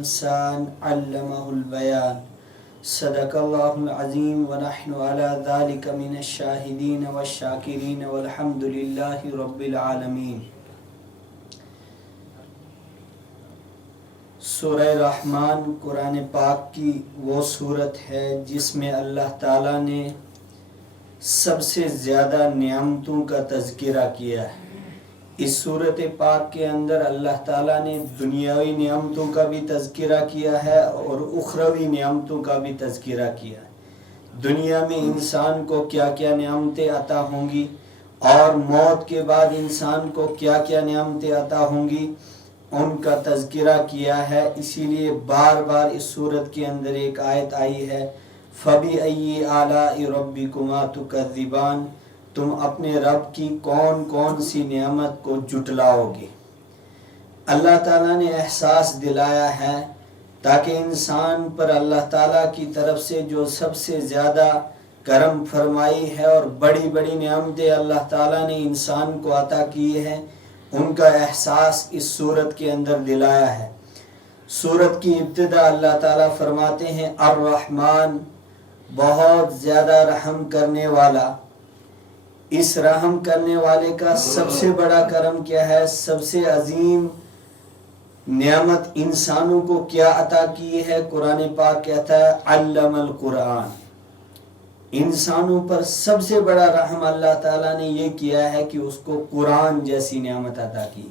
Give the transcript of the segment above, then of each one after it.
الإنسان علمه البيان صدق الله العظيم ونحن على ذلك من الشاهدين والشاكرين والحمد لله رب العالمين۔ سورہ رحمان قرآن پاک کی وہ صورت ہے جس میں اللہ تعالیٰ نے سب سے زیادہ نعمتوں کا تذکرہ کیا ہے۔ اس صورت پاک کے اندر اللہ تعالیٰ نے دنیاوی نعمتوں کا بھی تذکرہ کیا ہے اور اخروی نعمتوں کا بھی تذکرہ کیا ہے۔ دنیا میں انسان کو کیا کیا نعمتیں عطا ہوں گی اور موت کے بعد انسان کو کیا کیا نعمتیں عطا ہوں گی، ان کا تذکرہ کیا ہے۔ اسی لیے بار بار اس صورت کے اندر ایک آیت آئی ہے، فَبِأَيِّ آلَاءِ رَبِّكُمَا تُكَذِّبَانِ، تم اپنے رب کی کون کون سی نعمت کو جھٹلاؤ گے۔ اللہ تعالیٰ نے احساس دلایا ہے تاکہ انسان پر اللہ تعالیٰ کی طرف سے جو سب سے زیادہ کرم فرمائی ہے اور بڑی بڑی نعمتیں اللہ تعالیٰ نے انسان کو عطا کی ہیں، ان کا احساس اس صورت کے اندر دلایا ہے۔ صورت کی ابتدا اللہ تعالیٰ فرماتے ہیں الرحمن، بہت زیادہ رحم کرنے والا۔ اس رحم کرنے والے کا سب سے بڑا کرم کیا ہے، سب سے عظیم نعمت انسانوں کو کیا عطا کی ہے؟ قرآن پاک کہتا ہے علم القرآن۔ انسانوں پر سب سے بڑا رحم اللہ تعالیٰ نے یہ کیا ہے کہ اس کو قرآن جیسی نعمت عطا کی۔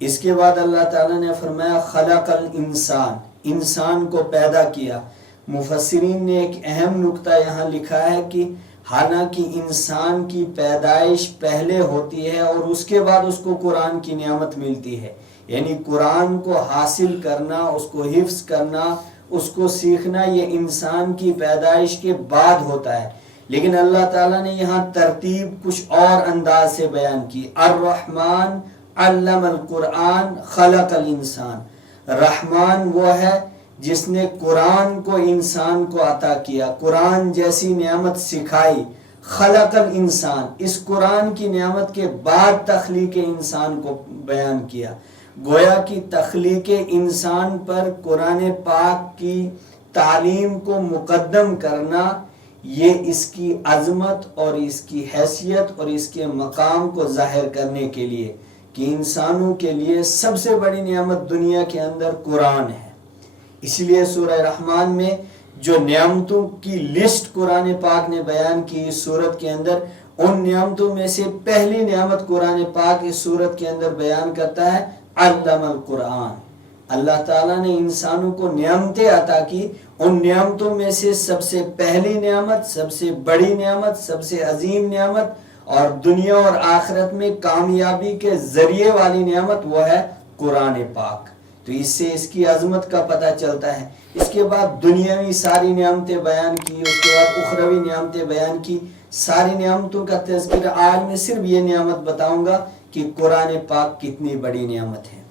اس کے بعد اللہ تعالیٰ نے فرمایا خلق الانسان، انسان کو پیدا کیا۔ مفسرین نے ایک اہم نقطہ یہاں لکھا ہے کہ حالانکہ انسان کی پیدائش پہلے ہوتی ہے اور اس کے بعد اس کو قرآن کی نعمت ملتی ہے، یعنی قرآن کو حاصل کرنا، اس کو حفظ کرنا، اس کو سیکھنا، یہ انسان کی پیدائش کے بعد ہوتا ہے۔ لیکن اللہ تعالیٰ نے یہاں ترتیب کچھ اور انداز سے بیان کی، الرحمن علم القرآن خلق الانسان۔ رحمان وہ ہے جس نے قرآن کو انسان کو عطا کیا، قرآن جیسی نعمت سکھائی۔ خلق الانسان، اس قرآن کی نعمت کے بعد تخلیق انسان کو بیان کیا۔ گویا کی تخلیق انسان پر قرآن پاک کی تعلیم کو مقدم کرنا، یہ اس کی عظمت اور اس کی حیثیت اور اس کے مقام کو ظاہر کرنے کے لیے کہ انسانوں کے لیے سب سے بڑی نعمت دنیا کے اندر قرآن ہے۔ اسی لیے سورہ رحمان میں جو نعمتوں کی لسٹ قرآن پاک نے بیان کی اس سورت کے اندر، ان نعمتوں میں سے پہلی نعمت قرآن پاک اس سورت کے اندر بیان کرتا ہے علم القرآن۔ اللہ تعالیٰ نے انسانوں کو نعمتیں عطا کی، ان نعمتوں میں سے سب سے پہلی نعمت، سب سے بڑی نعمت، سب سے عظیم نعمت اور دنیا اور آخرت میں کامیابی کے ذریعے والی نعمت وہ ہے قرآن پاک۔ تو اس سے اس کی عظمت کا پتہ چلتا ہے۔ اس کے بعد دنیاوی ساری نعمتیں بیان کی، اس کے بعد اخروی نعمتیں بیان کی۔ ساری نعمتوں کا تذکرہ آج میں صرف یہ نعمت بتاؤں گا کہ قرآن پاک کتنی بڑی نعمت ہے۔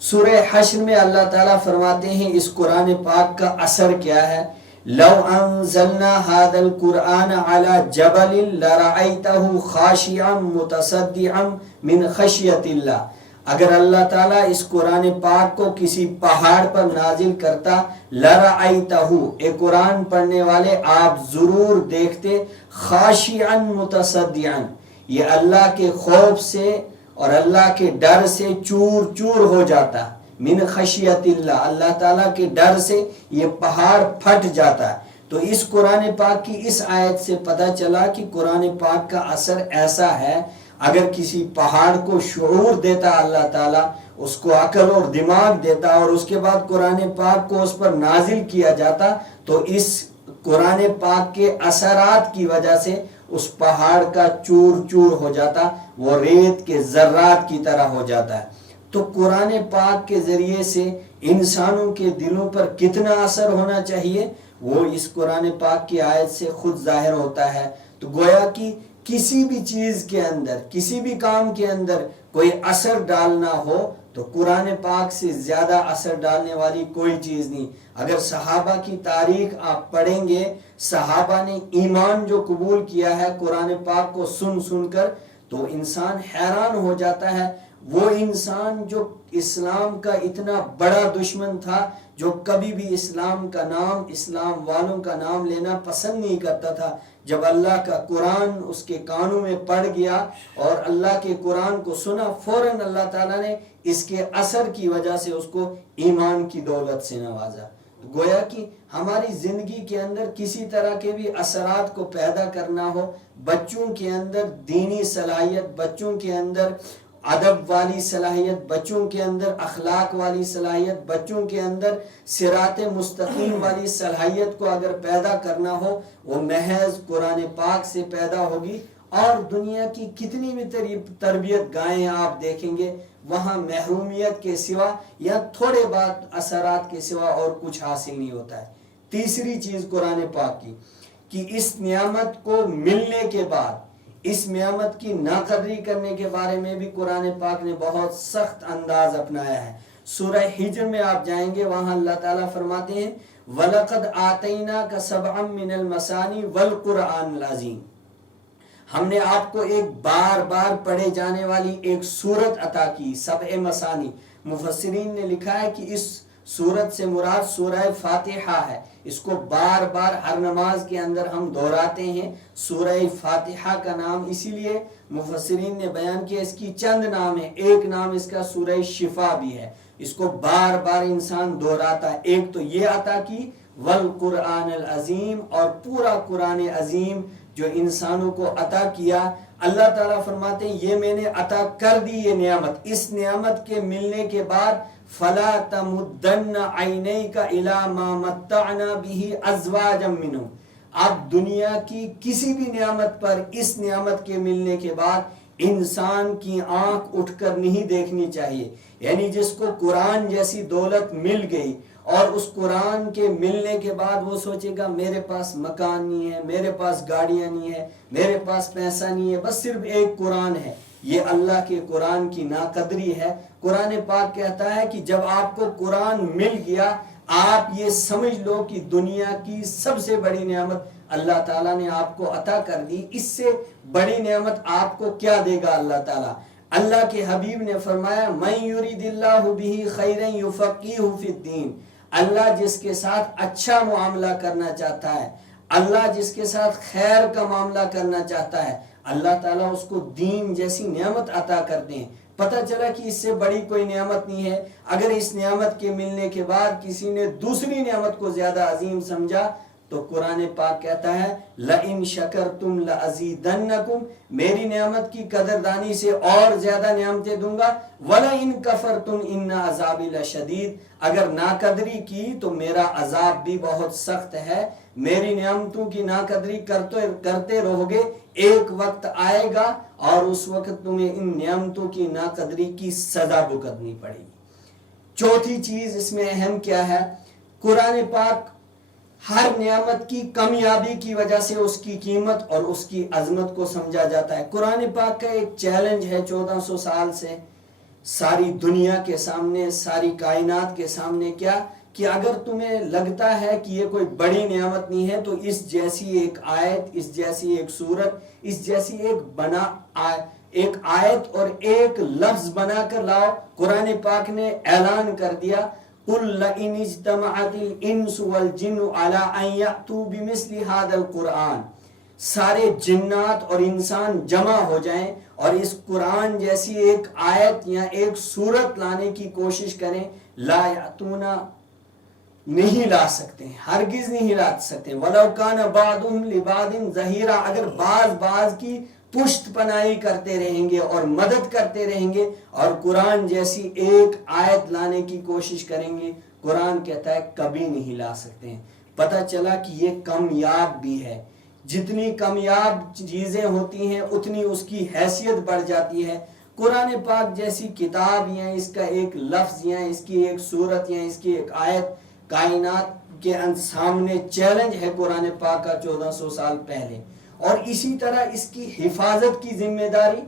سورہ حشر میں اللہ تعالیٰ فرماتے ہیں اس قرآن پاک کا اثر کیا ہے، لو انزلنا هذا القرآن على جبل لرأيته خاشعا متصدعا من خشیت اللہ۔ اگر اللہ تعالیٰ اس قرآن پاک کو کسی پہاڑ پر نازل کرتا، لرأیتہ، اے قرآن پڑھنے والے آپ ضرور دیکھتے، خاشعا متصدعا، یہ اللہ کے خوف سے اور اللہ کے ڈر سے چور چور ہو جاتا، من خشیت اللہ، اللہ تعالیٰ کے ڈر سے یہ پہاڑ پھٹ جاتا۔ تو اس قرآن پاک کی اس آیت سے پتہ چلا کہ قرآن پاک کا اثر ایسا ہے، اگر کسی پہاڑ کو شعور دیتا اللہ تعالیٰ، اس کو عقل اور دماغ دیتا اور اس کے بعد قرآن پاک کو اس پر نازل کیا جاتا، تو اس قرآن پاک کے اثرات کی وجہ سے اس پہاڑ کا چور چور ہو جاتا، وہ ریت کے ذرات کی طرح ہو جاتا ہے۔ تو قرآن پاک کے ذریعے سے انسانوں کے دلوں پر کتنا اثر ہونا چاہیے، وہ اس قرآن پاک کی آیت سے خود ظاہر ہوتا ہے۔ تو گویا کہ کسی بھی چیز کے اندر، کسی بھی کام کے اندر کوئی اثر ڈالنا ہو تو قرآن پاک سے زیادہ اثر ڈالنے والی کوئی چیز نہیں۔ اگر صحابہ کی تاریخ آپ پڑھیں گے، صحابہ نے ایمان جو قبول کیا ہے قرآن پاک کو سن سن کر، تو انسان حیران ہو جاتا ہے۔ وہ انسان جو اسلام کا اتنا بڑا دشمن تھا، جو کبھی بھی اسلام کا نام، اسلام والوں کا نام لینا پسند نہیں کرتا تھا، جب اللہ کا قرآن اس کے کانوں میں پڑ گیا اور اللہ کے قرآن کو سنا، فوراً اللہ تعالیٰ نے اس کے اثر کی وجہ سے اس کو ایمان کی دولت سے نوازا۔ گویا کہ ہماری زندگی کے اندر کسی طرح کے بھی اثرات کو پیدا کرنا ہو، بچوں کے اندر دینی صلاحیت، بچوں کے اندر ادب والی صلاحیت، بچوں کے اندر اخلاق والی صلاحیت، بچوں کے اندر صراط مستقیم والی صلاحیت کو اگر پیدا کرنا ہو، وہ محض قرآن پاک سے پیدا ہوگی۔ اور دنیا کی کتنی بھی تربیت گاہیں آپ دیکھیں گے، وہاں محرومیت کے سوا یا تھوڑے بات اثرات کے سوا اور کچھ حاصل نہیں ہوتا ہے۔ تیسری چیز قرآن پاک کی کہ اس نعمت کو ملنے کے بعد اس نعمت کی ناقدری کرنے کے بارے میں بھی قرآن پاک نے بہت سخت انداز اپنایا ہے۔ سورہ ہجر میں آپ جائیں گے، وہاں اللہ تعالیٰ فرماتے ہیں وَلَقَدْ آتَيْنَاكَ سَبْعًا مِّنَ الْمَثَانِي وَالْقُرْآنِ الْعَظِيمِ، ہم نے آپ کو ایک بار بار پڑھے جانے والی ایک سورت عطا کی، سبع مثانی۔ مفسرین نے لکھا ہے کہ اس سورت سے مراد سورہ فاتحہ ہے، اس کو بار بار ہر نماز کے اندر ہم دہراتے ہیں۔ سورہ فاتحہ کا نام اسی لیے مفسرین نے بیان کیا، اس کی چند نام ہیں، ایک نام اس کا سورہ شفا بھی ہے، اس کو بار بار انسان دہراتا ہے۔ ایک تو یہ عطا کی والقرآن العظیم، اور پورا قرآن عظیم جو انسانوں کو عطا کیا۔ اللہ تعالیٰ فرماتے ہیں یہ میں نے عطا کر دی یہ نعمت، اس نعمت کے ملنے کے بعد فَلَا تَمُدَّنَّ عَيْنَيْكَ إِلَى مَا مَتَّعْنَا بِهِ أَزْوَاجًا مِّنْهُمْ، اب دنیا کی کسی بھی نعمت پر اس نعمت کے ملنے کے بعد انسان کی آنکھ اٹھ کر نہیں دیکھنی چاہیے۔ یعنی جس کو قرآن جیسی دولت مل گئی اور اس قرآن کے ملنے کے بعد وہ سوچے گا میرے پاس مکان نہیں ہے، میرے پاس گاڑیاں نہیں ہے، میرے پاس پیسہ نہیں ہے، بس صرف ایک قرآن ہے، یہ اللہ کے قرآن کی ناقدری ہے۔ قرآن پاک کہتا ہے کہ جب آپ کو قرآن مل گیا، آپ یہ سمجھ لو کہ دنیا کی سب سے بڑی نعمت اللہ تعالیٰ نے آپ کو عطا کر دی۔ اس سے بڑی نعمت آپ کو کیا دے گا اللہ تعالیٰ؟ اللہ کے حبیب نے فرمایا مَن یُرِدِ اللَّهُ بِهِ خَيْرًا يُفَقِّهُ فِي الدِّینِ، اللہ جس کے ساتھ اچھا معاملہ کرنا چاہتا ہے، اللہ جس کے ساتھ خیر کا معاملہ کرنا چاہتا ہے، اللہ تعالیٰ اس کو دین جیسی نعمت عطا کرتے ہیں۔ پتہ چلا کہ اس سے بڑی کوئی نعمت نہیں ہے۔ اگر اس نعمت کے ملنے کے بعد کسی نے دوسری نعمت کو زیادہ عظیم سمجھا تو قرآن پاک کہتا ہے لَإِن شَكَرْتُمْ لَأَزِيدَنَّكُمْ، میری نعمت کی قدردانی سے اور زیادہ نعمتیں دوں گا، وَلَئِن كَفَرْتُمْ إِنَّ عَذَابِي لَشَدِيدٌ، اگر ناقدری کی تو میرا عذاب بھی بہت سخت ہے۔ میری نعمتوں کی ناقدری کرتے رہو گے، ایک وقت آئے گا اور اس وقت تمہیں ان نعمتوں کی ناقدری کی سزا بھگتنی پڑے گی۔ چوتھی چیز اس میں اہم کیا ہے؟ قرآن پاک ہر نعمت کی کامیابی کی وجہ سے اس کی قیمت اور اس کی عظمت کو سمجھا جاتا ہے۔ قرآن پاک کا ایک چیلنج ہے 1400 سال سے ساری دنیا کے سامنے، ساری کائنات کے سامنے، کیا کہ اگر تمہیں لگتا ہے کہ یہ کوئی بڑی نعمت نہیں ہے تو اس جیسی ایک آیت، اس جیسی ایک سورت، اس جیسی ایک آیت اور ایک لفظ بنا کر لاؤ۔ قرآن پاک نے اعلان کر دیا قُلْ لَئِنِ اجْتَمَعَتِ الْإِنسُ وَالْجِنُّ عَلَىٰ أَن يَأْتُوا بِمِثْلِ هَٰذَا الْقُرْآنِ، سارے جنات اور انسان جمع ہو جائیں اور اس قرآن جیسی ایک آیت یا ایک سورت لانے کی کوشش کریں، لا یأتونا، نہیں لا سکتے، ہرگز نہیں لا سکتے۔ وَلَوْ كَانَ بَعْضُهُمْ لِبَعْضٍ ظَهِيرًا، اگر بعض کی پشت پناہی کرتے رہیں گے اور مدد کرتے رہیں گے اور قرآن جیسی ایک آیت لانے کی کوشش کریں گے، قرآن کہتا ہے کبھی نہیں لا سکتے ہیں۔ پتہ چلا کہ یہ کامیاب بھی ہے، جتنی کامیاب چیزیں ہوتی ہیں اتنی اس کی حیثیت بڑھ جاتی ہے۔ قرآن پاک جیسی کتاب یا اس کا ایک لفظ یا اس کی ایک سورت یا اس کی ایک آیت کائنات کے سامنے چیلنج ہے قرآن پاک کا 1400 سال پہلے۔ اور اسی طرح اس کی حفاظت کی ذمہ داری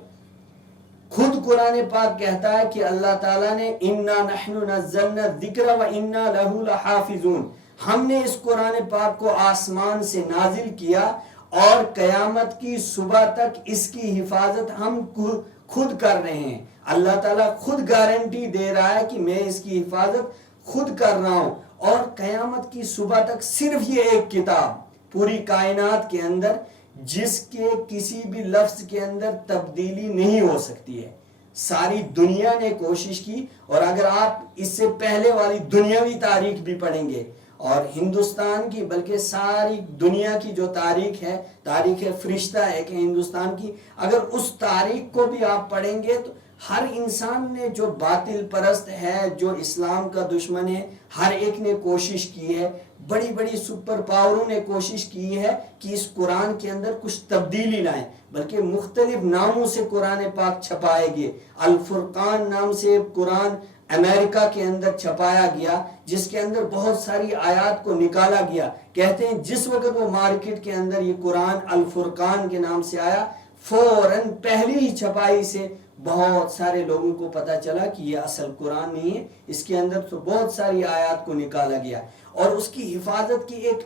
خود قرآن پاک کہتا ہے کہ اللہ تعالیٰ نے اِنَّا نَحْنُ نَزَّلْنَا الذِّكْرَ وَإِنَّا لَهُ لَحَافِظُونَ، ہم نے اس قرآن پاک کو آسمان سے نازل کیا اور قیامت کی صبح تک اس کی حفاظت ہم خود کر رہے ہیں. اللہ تعالیٰ خود گارنٹی دے رہا ہے کہ میں اس کی حفاظت خود کر رہا ہوں. اور قیامت کی صبح تک صرف یہ ایک کتاب پوری کائنات کے اندر جس کے کسی بھی لفظ کے اندر تبدیلی نہیں ہو سکتی ہے. ساری دنیا نے کوشش کی، اور اگر آپ اس سے پہلے والی دنیاوی تاریخ بھی پڑھیں گے اور ہندوستان کی بلکہ ساری دنیا کی جو تاریخ ہے، تاریخ فرشتہ ہے کہ ہندوستان کی، اگر اس تاریخ کو بھی آپ پڑھیں گے تو ہر انسان نے جو باطل پرست ہے، جو اسلام کا دشمن ہے، ہر ایک نے کوشش کی ہے. بڑی بڑی سپر پاوروں نے کوشش کی ہے کہ اس قرآن کے اندر کچھ تبدیلی لائیں، بلکہ مختلف ناموں سے قرآن پاک چھپائے گئے. الفرقان نام سے قرآن امریکہ کے اندر چھپایا گیا، جس کے اندر بہت ساری آیات کو نکالا گیا. کہتے ہیں جس وقت وہ مارکیٹ کے اندر یہ قرآن الفرقان کے نام سے آیا، فوراً پہلی ہی چھپائی سے بہت سارے لوگوں کو پتا چلا کہ یہ اصل قرآن نہیں ہے، اس کے اندر تو بہت ساری آیات کو نکالا گیا. اور اس کی حفاظت کی ایک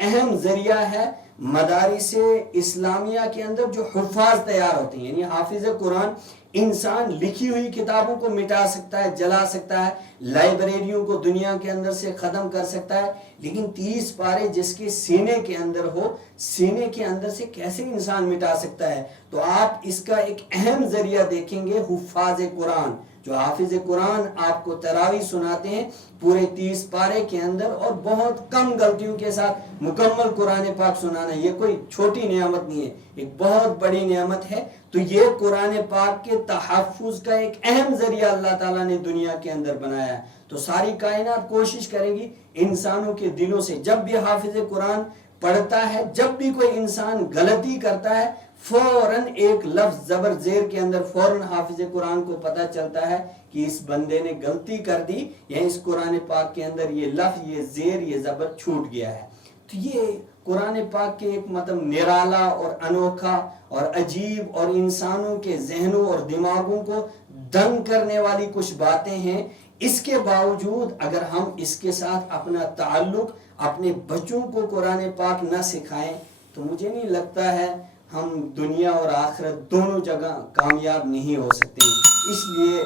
اہم ذریعہ ہے مدارس اسلامیہ کے اندر جو حفاظ تیار ہوتے ہیں. یعنی حافظ قرآن انسان لکھی ہوئی کتابوں کو مٹا سکتا ہے، جلا سکتا ہے، لائبریریوں کو دنیا کے اندر سے ختم کر سکتا ہے، لیکن 30 پارے جس کے سینے کے اندر ہو، سینے کے اندر سے کیسے انسان مٹا سکتا ہے؟ تو آپ اس کا ایک اہم ذریعہ دیکھیں گے حفاظ قرآن، جو حافظ قرآن آپ کو تراویح سناتے ہیں پورے 30 پارے کے اندر اور بہت کم غلطیوں کے ساتھ مکمل قرآن پاک سنانا. یہ کوئی چھوٹی نعمت نہیں ہے، ایک بہت بڑی نعمت ہے. تو یہ قرآن پاک کے تحفظ کا ایک اہم ذریعہ اللہ تعالیٰ نے دنیا کے اندر بنایا ہے. تو ساری کائنات کوشش کرے گی انسانوں کے دلوں سے جب بھی حافظ قرآن پڑھتا ہے، جب بھی کوئی انسان غلطی کرتا ہے، فوراً ایک لفظ زبر زیر کے اندر فوراً حافظ قرآن کو پتہ چلتا ہے کہ اس بندے نے غلطی کر دی، یا اس قرآن پاک کے اندر یہ لفظ، یہ زیر، یہ زبر چھوٹ گیا ہے. تو یہ قرآن پاک کے ایک نرالا اور انوکھا اور عجیب اور انسانوں کے ذہنوں اور دماغوں کو دنگ کرنے والی کچھ باتیں ہیں. اس کے باوجود اگر ہم اس کے ساتھ اپنا تعلق اپنے بچوں کو قرآن پاک نہ سکھائیں تو مجھے نہیں لگتا ہے ہم دنیا اور آخرت دونوں جگہ کامیاب نہیں ہو سکتے. اس لیے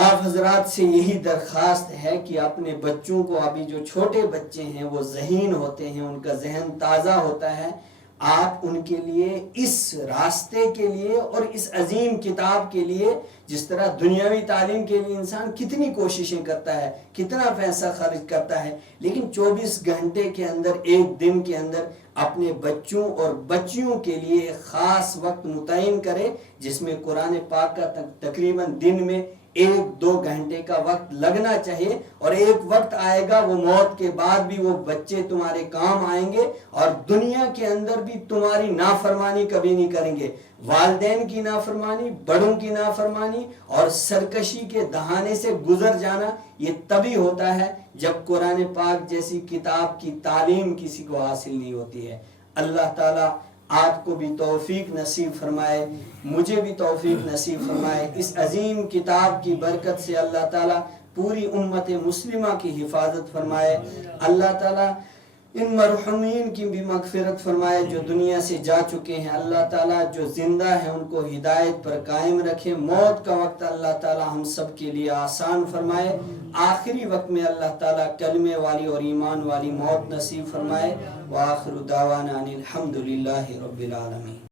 آپ حضرات سے یہی درخواست ہے کہ اپنے بچوں کو، ابھی جو چھوٹے بچے ہیں وہ ذہین ہوتے ہیں، ان کا ذہن تازہ ہوتا ہے، آپ ان کے لیے اس راستے کے لیے اور اس عظیم کتاب کے لیے، جس طرح دنیاوی تعلیم کے لیے انسان کتنی کوششیں کرتا ہے، کتنا پیسہ خرچ کرتا ہے، لیکن 24 گھنٹے کے اندر، ایک دن کے اندر اپنے بچوں اور بچیوں کے لیے ایک خاص وقت متعین کرے جس میں قرآن پاک کا تقریباً دن میں 1-2 گھنٹے کا وقت لگنا چاہیے. اور ایک وقت آئے گا وہ موت کے بعد بھی وہ بچے تمہارے کام آئیں گے اور دنیا کے اندر بھی تمہاری نافرمانی کبھی نہیں کریں گے. والدین کی نافرمانی، بڑوں کی نافرمانی اور سرکشی کے دہانے سے گزر جانا یہ تبھی ہوتا ہے جب قرآن پاک جیسی کتاب کی تعلیم کسی کو حاصل نہیں ہوتی ہے. اللہ تعالیٰ آپ کو بھی توفیق نصیب فرمائے، مجھے بھی توفیق نصیب فرمائے. اس عظیم کتاب کی برکت سے اللہ تعالیٰ پوری امت مسلمہ کی حفاظت فرمائے. اللہ تعالیٰ ان مرحومین کی بھی مغفرت فرمائے جو دنیا سے جا چکے ہیں. اللہ تعالیٰ جو زندہ ہیں ان کو ہدایت پر قائم رکھے. موت کا وقت اللہ تعالیٰ ہم سب کے لیے آسان فرمائے. آخری وقت میں اللہ تعالیٰ کلمے والی اور ایمان والی موت نصیب فرمائے. وآخر دعوانا ان الحمد للہ رب العالمین.